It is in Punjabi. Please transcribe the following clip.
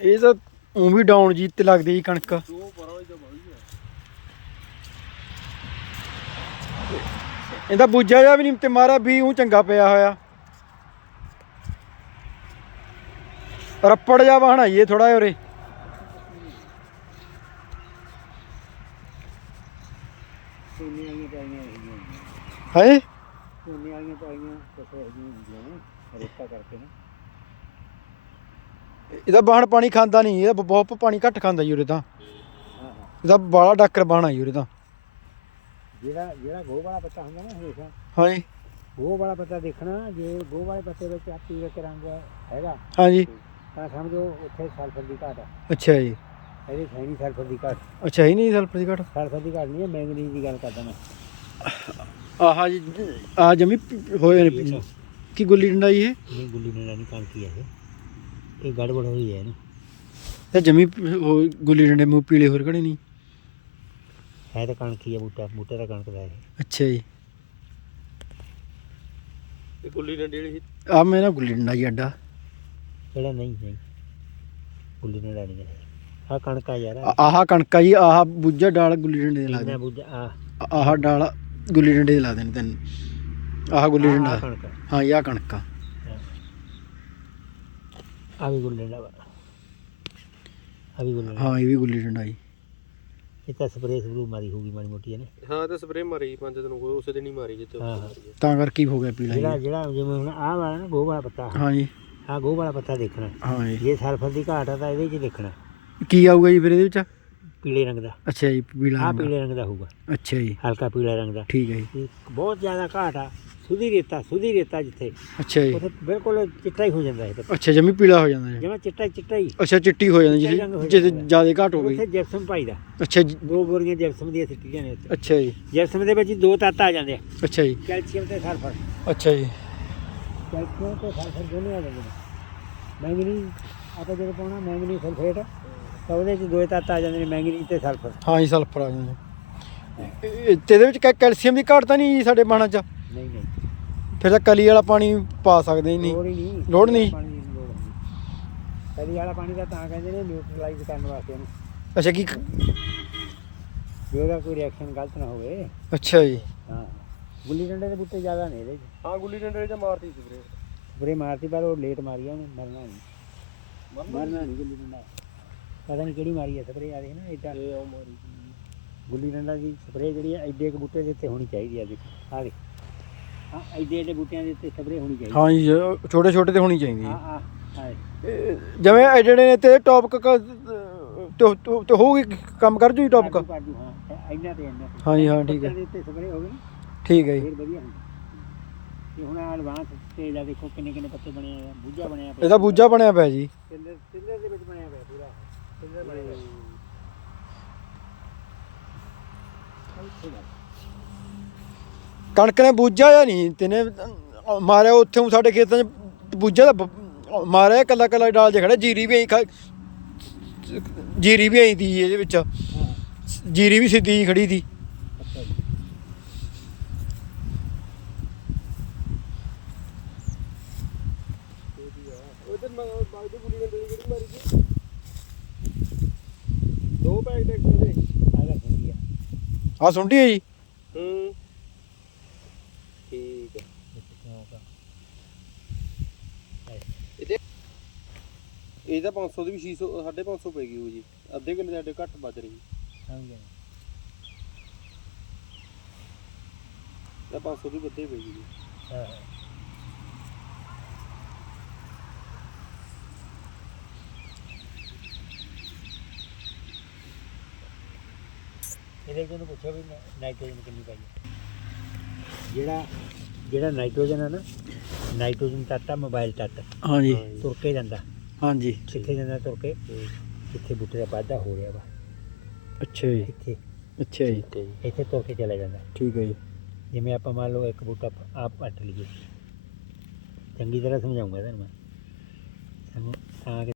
ਇਹ ਤਾਂ ਉਹ ਵੀ ਡਾਊਨ ਜੀ ਤੇ ਲੱਗਦੀ ਜੀ ਕਣਕ। ਇਹਦਾ ਬੂਝਾ ਜਾ ਵੀ ਨਹੀਂ ਤੇ ਮਾਰਾ ਵੀ ਉਹ ਚੰਗਾ ਪਿਆ ਹੋਇਆ। ਰੱਪੜ ਜਾ ਬਹਣਾਈਏ ਥੋੜਾ ਜਿਹਾ ਉਰੇ। ਹੈ? ਸੋਨੇ ਵਾਲੀਆਂ ਪਾਈਆਂ, ਕੁਛ ਹੈਗੀਆਂ ਰੇਤਾ ਕਰਕੇ ਨਾ। ਇਹਦਾ ਬਾਹਣ ਪਾਣੀ ਖਾਂਦਾ ਨਹੀਂ ਇਹਦਾ ਬਹੁਤ ਪਾਣੀ ਘੱਟ ਖਾਂਦਾ ਜੀ ਉਰੇ ਤਾਂ। ਹਾਂ ਹਾਂ ਇਹਦਾ ਬਾਲਾ ਡਾਕਰ ਬਾਹਣਾ ਜੀ ਉਰੇ ਤਾਂ। ਜਿਹੜਾ ਜਿਹੜਾ ਗੋਹ ਵਾਲਾ ਪੱਤਾ ਹੁੰਦਾ ਨਾ ਹਮੇਸ਼ਾ ਹਾਂਜੀ। ਗੋਹ ਵਾਲਾ ਪੱਤਾ ਦੇਖਣਾ ਜੇ ਗੋਹ ਵਾਲੇ ਪੱਤੇ ਵਿੱਚ ਆ ਪੀਲੇ ਕੇ ਰੰਗ ਹੈਗਾ ਹਾਂਜੀ। ਤਾਂ ਸਮਝੋ ਉੱਥੇ ਸਲਫਰ ਦੀ ਘਾਟ ਆ। ਅੱਛਾ ਜੀ। ਇਹਦੇ ਹੈ ਨਹੀਂ ਸਲਫਰ ਦੀ ਘਾਟ। ਅੱਛਾ ਹੀ ਨਹੀਂ ਸਲਫਰ ਦੀ ਘਟ? ਸਲਫਰ ਦੀ ਘਾਟ ਨਹੀਂ ਹੈ ਮੈਂਗਨੀਜ਼ ਦੀ ਗੱਲ ਕਰਦਾ ਮੈਂ। ਆਹ ਜੀ ਆ ਜਮੀ ਹੋਏ ਨੇ। ਕੀ ਗੁੱਲੀ ਡੰਡਾ ਇਹ? ਨਹੀਂ ਗੁੱਲੀ ਡੰਡਾ ਨਹੀਂ ਕਣਕੀ ਹੈ ਇਹ। ਇਹ ਗੜਬੜ ਹੋਈ ਹੈ ਇਹਨੂੰ। ਇਹ ਜਮੀ ਉਹ ਗੁੱਲੀ ਡੰਡੇ ਮੂੰਹ ਪੀਲੇ ਹੋਰ ਖੜੇ ਨਹੀਂ ਹੈ ਤਾਂ ਕਣਕੀ ਹੈ ਬੂਟਾ ਬੂਟੇ ਦਾ ਕਣਕ ਦਾ ਇਹ। ਅੱਛਾ ਜੀ। ਇਹ ਗੁੱਲੀ ਡੰਡੀ ਵਾਲੀ ਆ ਮੇਰਾ ਗੁੱਲੀ ਡੰਡਾ ਜੀ ਅੱਡਾ। ਜਿਹੜਾ ਨਹੀਂ ਨਹੀਂ ਗੁੱਲੀ ਡੰਡਾ ਨਹੀਂ ਹੈ। ਆ ਕਣਕਾ ਯਾਰ। ਆ- ਆਹ ਕਣਕਾ ਜੀ ਆਹ ਬੁੱਝਾ ਡਾਲ ਗੁੱਲੀ ਡੰਡੇ ਦੇ ਲਾ ਦੇ ਬੁੱਝ? ਆ ਆਹ ਡਾਲ ਗੁੱਲੀ ਡੰਡੇ ਦੇ ਲਾ ਦੇਣ ਤੈਨੂੰ। ਆਹ ਗੁੱਲੀ ਆਹ ਡੰਡਾ। ਕਣਕ ਆ। ਹਾਂ ਇਹ ਆਹ ਕਣਕਾ ਆ ਵੀ ਗੁੱਲੀ ਡੰਡਾ ਵਾ ਆ ਵੀ ਗੁੱਲੀ ਡੰਡਾ ਹਾਂ ਇਹ ਵੀ ਗੁੱਲੀ ਡੰਡਾ ਜੀ ਇਹ ਤਾਂ ਸਪਰੇਅ ਸਪਰੂ ਮਾਰੀ ਹੋਊਗੀ ਮਾੜੀ ਮੋਟੀ ਨੇ ਹਾਂ ਤੇ ਸਪਰੇ ਮਾਰੀ ਪੰਜ ਦਿਨ ਕੋਈ ਉਸੇ ਦਿਨ ਹੀ ਮਾਰੀ ਜਿੱਤੇ ਹਾਂ, ਹਾਂ। ਤਾਂ ਕਰਕੇ ਹੀ ਹੋ ਗਿਆ ਪੀਲਾ ਜਿਹੜਾ ਜੀ ਜਿਹੜਾ ਜਿਵੇਂ ਹੁਣ ਆਹ ਵਾਲਾ ਨਾ ਗੋਹ ਵਾਲਾ ਪੱਤਾ। ਹਾਂ ਜੀ। ਆਹ ਗੋਹ ਵਾਲਾ ਪੱਤਾ ਦੇਖਣਾ। ਹਾਂ ਜੀ। ਜੇ ਸਲਫਰ ਦੀ ਘਾਟ ਆ ਤਾਂ ਇਹਦੇ 'ਚ ਦੇਖਣਾ। ਕੀ ਆਊਗਾ ਜੀ ਫਿਰ ਇਹਦੇ ਵਿੱਚ? ਪੀਲੇ ਰੰਗ ਦਾ। ਅੱਛਾ ਜੀ ਪੀਲਾ ਆਹ ਰੰਗ। ਪੀਲੇ ਰੰਗ ਦਾ ਹੋਊਗਾ। ਅੱਛਾ ਜੀ। ਹਲਕਾ ਪੀਲਾ ਰੰਗ ਦਾ। ਠੀਕ ਹੈ ਜੀ। ਇਹ ਬਹੁਤ ਜ਼ਿਆਦਾ ਘਾਟ ਆ। ਸੁਧੀ ਰੇਤਾ ਸੁਧੀ ਰੇਤਾ ਜਿੱਥੇ। ਅੱਛਾ ਜੀ। ਉੱਥੇ ਬਿਲਕੁਲ ਚਿੱਟਾ ਹੀ ਹੋ ਜਾਂਦਾ ਤਾਂ ਅੱਛਾ ਜਮੀ ਪੀਲਾ ਹੋ ਜਾਂਦਾ ਜੀ। ਜਿਵੇਂ ਚਿੱਟਾ ਹੀ ਚਿੱਟਾ ਹੀ। ਅੱਛਾ ਚਿੱਟੀ ਹੋ ਜਾਂਦੀ ਚਿੱਟਾ ਰੰਗ ਹੋ ਜੀ ਜੇ ਜਾਂਦਾ। ਜ਼ਿਆਦਾ ਘਾਟ ਹੋ ਗਈ। ਉੱਥੇ ਜਿਪਸਮ ਪਾਈਦਾ ਅੱਛਾ ਜੀ। ਦੋ ਬੋਰੀਆਂ ਜਿਪਸਮ ਦੀਆਂ ਸਿੱਟੀਆਂ ਨੇ ਉੱਥੇ। ਅੱਛਾ ਜੀ। ਜਿਪਸਮ ਦੇ ਵਿੱਚ ਹੀ ਦੋ ਤੱਤ ਆ ਜਾਂਦੇ ਆ। ਅੱਛਾ ਜੀ। ਕੈਲਸ਼ੀਅਮ ਤੇ ਸਲਫਰ। ਅੱਛਾ ਜੀ। ਕੈਲਸ਼ੀਅਮ ਤੇ ਸਲਫਰ ਦੋਨੇ ਆ ਜਾਂਦੇ ਨੇ। ਮੈਂਗਨੀਜ਼ ਆਪਾਂ ਜਦੋਂ ਪਾਉਣਾ ਮੈਂਗਨੀਜ਼ ਸਲਫੇਟ ਤਾਂ ਉਹਦੇ 'ਚ ਦੋ ਤੱਤ ਆ ਜਾਂਦੇ ਨੇ ਮੈਂਗਨੀਜ਼ ਤੇ ਸਲਫਰ। ਹਾਂ ਜੀ ਸਲਫਰ ਆ ਜਾਂਦਾ ਇਹ- ਤੇ ਇਹਦੇ ਵਿੱਚ ਕੈ- ਕੈਲਸ਼ੀਅਮ ਦੀ ਘਾਟ ਤਾਂ ਨਹੀਂ ਜੀ ਸਾਡੇ ਬਾਣਾ 'ਚ? ਫਿਰ ਤਾਂ ਕਲੀ ਵਾਲਾ ਪਾਣੀ ਪਾ ਸਕਦੇ ਹੀ ਨਹੀਂ। ਲੋੜ ਹੀ ਨਹੀਂ। ਲੋੜ ਨਹੀਂ। ਪਾਣੀ ਦੀ ਲੋੜ ਨਹੀਂ। ਕਲੀ ਵਾਲਾ ਪਾਣੀ ਦਾ ਤਾਂ ਕਹਿੰਦੇ ਨੇ ਨਿਊਟਰਲਾਈਜ਼ ਕਰਨ ਵਾਸਤੇ ਉਹਨੂੰ ਅੱਛਾ ਕੀ ਵੀ ਉਹਦਾ ਕੋਈ ਰਿਐਕਸ਼ਨ ਗਲਤ ਨਾ ਹੋਵੇ। ਅੱਛਾ ਜੀ। ਹਾਂ। ਗੁੱਲੀ ਡੰਡੇ ਦੇ ਬੂਟੇ ਜ਼ਿਆਦਾ ਨੇ ਇਹਦੇ 'ਚ। ਹਾਂ ਗੁੱਲੀ ਡੰਡੇ ਚ ਮਾਰਤੀ ਸਪਰੇ ਬਰੇ ਮਾਰਤੀ ਪਰ ਉਹ ਲੇਟ ਮਾਰੀ ਆ ਉਹਨੇ ਮਰਨਾ ਨਹੀਂ। ਮਰਨਾ ਨਹੀਂ। ਗੁੱਲੀ ਡੰਡਾ। ਪਤਾ ਨਹੀਂ ਕਿਹੜੀ ਮਾਰੀ ਹੈ ਸਪਰੇ ਆ ਦੇਖ ਨਾ ਇਦਾਂ ਇਹ ਉਹ ਮਾਰੀ ਗੁੱਲੀ ਡੰਡਾ ਦੀ ਸਪਰੇ ਜਿਹੜੀ ਹੈ ਐਡੇ ਕੁ ਬੂਟੇ ਦੇ ਉੱਤੇ ਹੋਣੀ ਚਾਹੀਦੀ ਆ ਦੇਖ ਆ ਦੇਖ। ਹਾਂ ਐਡੇ ਐਡੇ ਬੂਟਿਆਂ ਦੇ ਉੱਤੇ ਸਪਰੇ ਹੋਣੀ ਚਾਹੀਦੀ। ਹਾਂ ਜੀ ਛੋਟੇ ਛੋਟੇ ਤੇ ਹੋਣੀ ਚਾਹੀਦੀ ਹੈ। ਆ ਆ ਜਿਵੇਂ ਇਹ ਜਿਹੜੇ ਨੇ ਤੇ ਟੌਪਕ ਤੇ ਤੇ ਹੋਊਗੀ ਕੰਮ ਕਰ ਜੂ ਟੌਪਕ ਕਾਜੂ ਕਾਜੂ ਹਾਂ। ਇੰਨਾ ਤੇ ਇੰਨਾ। ਤੇ। ਹਾਂ ਜੀ ਹਾਂ ਠੀਕ ਹੈ। ਪੱਤਿਆਂ ਦੇ ਉੱਤੇ ਸਪਰੇ ਹੋਵੇ ਨਾ ਠੀਕ ਹੈ ਜੀ। ਫੇਰ ਵਧੀਆ ਹੁੰਦਾ। ਤੇ ਹੁਣ ਐਡਵਾਂਸ ਸਟੇਜ ਦਾ ਦੇਖੋ ਕਿੰਨੇ ਕਿੰਨੇ ਪੱਤੇ ਬਣੇ ਆ ਬੂਝਾ ਬਣਿਆ ਪਿਆ। ਇਹਦਾ ਬੂਝਾ ਬਣਿਆ ਪਿਆ ਜੀ। ਟਿੱਲਰ ਟਿੱਲਰ ਦੇ ਵਿੱਚ ਬਣਿਆ ਪਿਆ ਪੂਰਾ। ਟਿੱਲਰ ਬਣਿਆ ਪਿਆ। ਕਣਕ ਨੇ ਬੂਝਾ ਜਾਂ ਨਹੀਂ? ਤੇਨੇ ਮਾਰਿਆ ਉੱਥੇ ਊਂ ਸਾਡੇ ਖੇਤਾਂ 'ਚ ਬੂਝਾ ਦਾ ਮਾਰਿਆ ਕੱਲਾ ਕੱਲਾ ਡਾਲ ਜੇ ਖੜਾ ਜੀਰੀ ਵੀ ਐਂ ਜੀਰੀ ਵੀ ਐਂ ਦੀ ਇਹਦੇ ਵਿੱਚ। ਜੀਰੀ ਵੀ ਸਿੱਧੀ ਜਿਹੀ ਖੜੀ ਦੀ ਪੈਕ ਟੈਕਟਰ ਆ ਸੁੰਡੀ ਹੈ ਜੀ ਹੂੰ ਠੀਕ ਹੈ ਇਹ ਤਾਂ 500 ਦੀ ਵੀ 600 550 ਪੈ ਗਈ ਉਹ ਜੀ। ਅੱਧੇ ਕਿੱਲੇ ਸਾਡੇ ਘੱਟ ਵੱਜ ਰਹੀ ਸਮਝ ਗਿਆ ਇਹ 500 ਦੀ ਵੱਧੇ ਪੈ ਗਈ ਜੀ। ਹਾਂ। ਇਹਦੇ ਕੋਲ ਪੁੱਛੋ ਵੀ ਨਾਈਟ੍ਰੋਜਨ ਕਿੰਨੀ ਪਾਈ ਹੈ? ਜਿਹੜਾ ਜਿਹੜਾ ਨਾਈਟ੍ਰੋਜਨ ਹੈ ਨਾ ਨਾਈਟ੍ਰੋਜਨ ਤੱਤ ਆ ਮੋਬਾਈਲ ਤੱਤ। ਹਾਂ ਜੀ ਤੁਰ ਕੇ ਜਾਂਦਾ। ਹਾਂ ਜੀ ਕਿੱਥੇ ਜਾਂਦਾ ਤੁਰ ਕੇ? ਇੱਥੇ ਬੂਟੇ ਦਾ ਵਾਧਾ ਹੋ ਰਿਹਾ ਵਾ। ਅੱਛਾ ਜੀ। ਇੱਥੇ। ਅੱਛਾ ਜੀ। ਇੱਥੇ ਤੁਰ ਕੇ ਚਲਾ ਜਾਂਦਾ। ਠੀਕ ਹੈ ਜੀ। ਜਿਵੇਂ ਆਪਾਂ ਮੰਨ ਲਓ ਇੱਕ ਬੂਟਾ ਆਪ ਪੱਟ ਲਈਏ। ਚੰਗੀ ਤਰ੍ਹਾਂ ਸਮਝਾਉਂਗਾ ਤੁਹਾਨੂੰ ਮੈਂ। ਸਾਨੂੰ ਤਾਂ ਕਿ